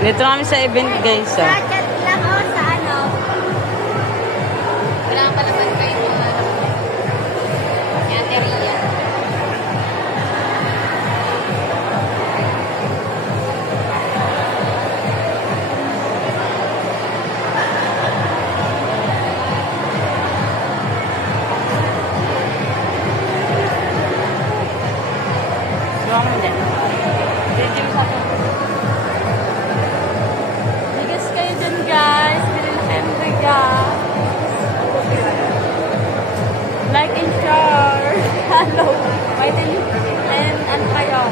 Dito kami sa event guys. Oh. Chat lang o sa ano. Wala ka pala ba kayo mga yateria. Doon mo dyan. Dito sa to. Bigas kayo dyan guys. Bili na kayo ng bigas. Like and share. Hello. Wait and ano kayo?